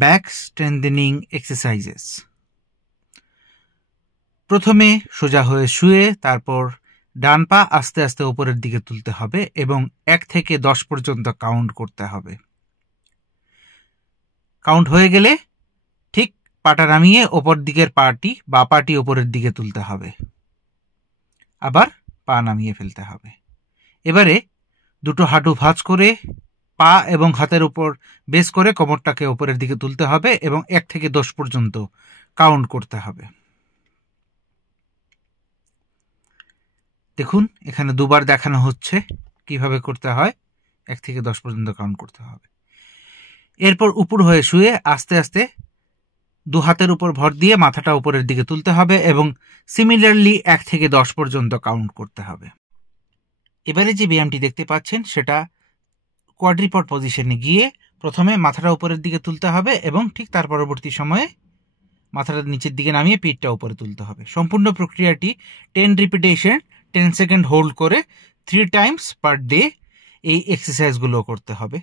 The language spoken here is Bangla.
Back strengthening exercises. প্রথমে সোজা হয়ে শুয়ে তারপর ডান পা আস্তে আস্তে উপরের দিকে তুলতে হবে এবং 1 থেকে 10 পর্যন্ত কাউন্ট করতে হবে। কাউন্ট হয়ে গেলে ঠিক পাটা নামিয়ে ওপর দিকের পাটি বা পাটি উপরের দিকে তুলতে হবে, আবার পা নামিয়ে ফেলতে হবে। এবারে দুটো হাঁটু ভাঁজ করে পা এবং হাতের উপর বেস করে কোমরটাকে উপরের দিকে তুলতে হবে এবং 1 থেকে 10 পর্যন্ত কাউন্ট করতে হবে। দেখুন এখানে দুবার দেখানো হচ্ছে কিভাবে করতে হয়। 1 থেকে 10 পর্যন্ত কাউন্ট করতে হবে। এরপর উপর হয়ে শুয়ে আস্তে আস্তে দু হাতের উপর ভর দিয়ে মাথাটা উপরের দিকে তুলতে হবে এবং সিমিলারলি 1 থেকে 10 পর্যন্ত কাউন্ট করতে হবে। এবারে যে ব্যায়ামটি দেখতে পাচ্ছেন সেটা কোয়াড্রিপড পজিশনে গিয়ে প্রথমে মাথাটা উপরের দিকে তুলতে হবে এবং ঠিক তার পরবর্তী সময়ে মাথাটা নিচের দিকে নামিয়ে পিঠটা উপরে তুলতে হবে। সম্পূর্ণ প্রক্রিয়াটি 10 রিপিটেশন 10 সেকেন্ড হোল্ড করে 3 টাইমস পার ডে এই এক্সারসাইজগুলো করতে হবে।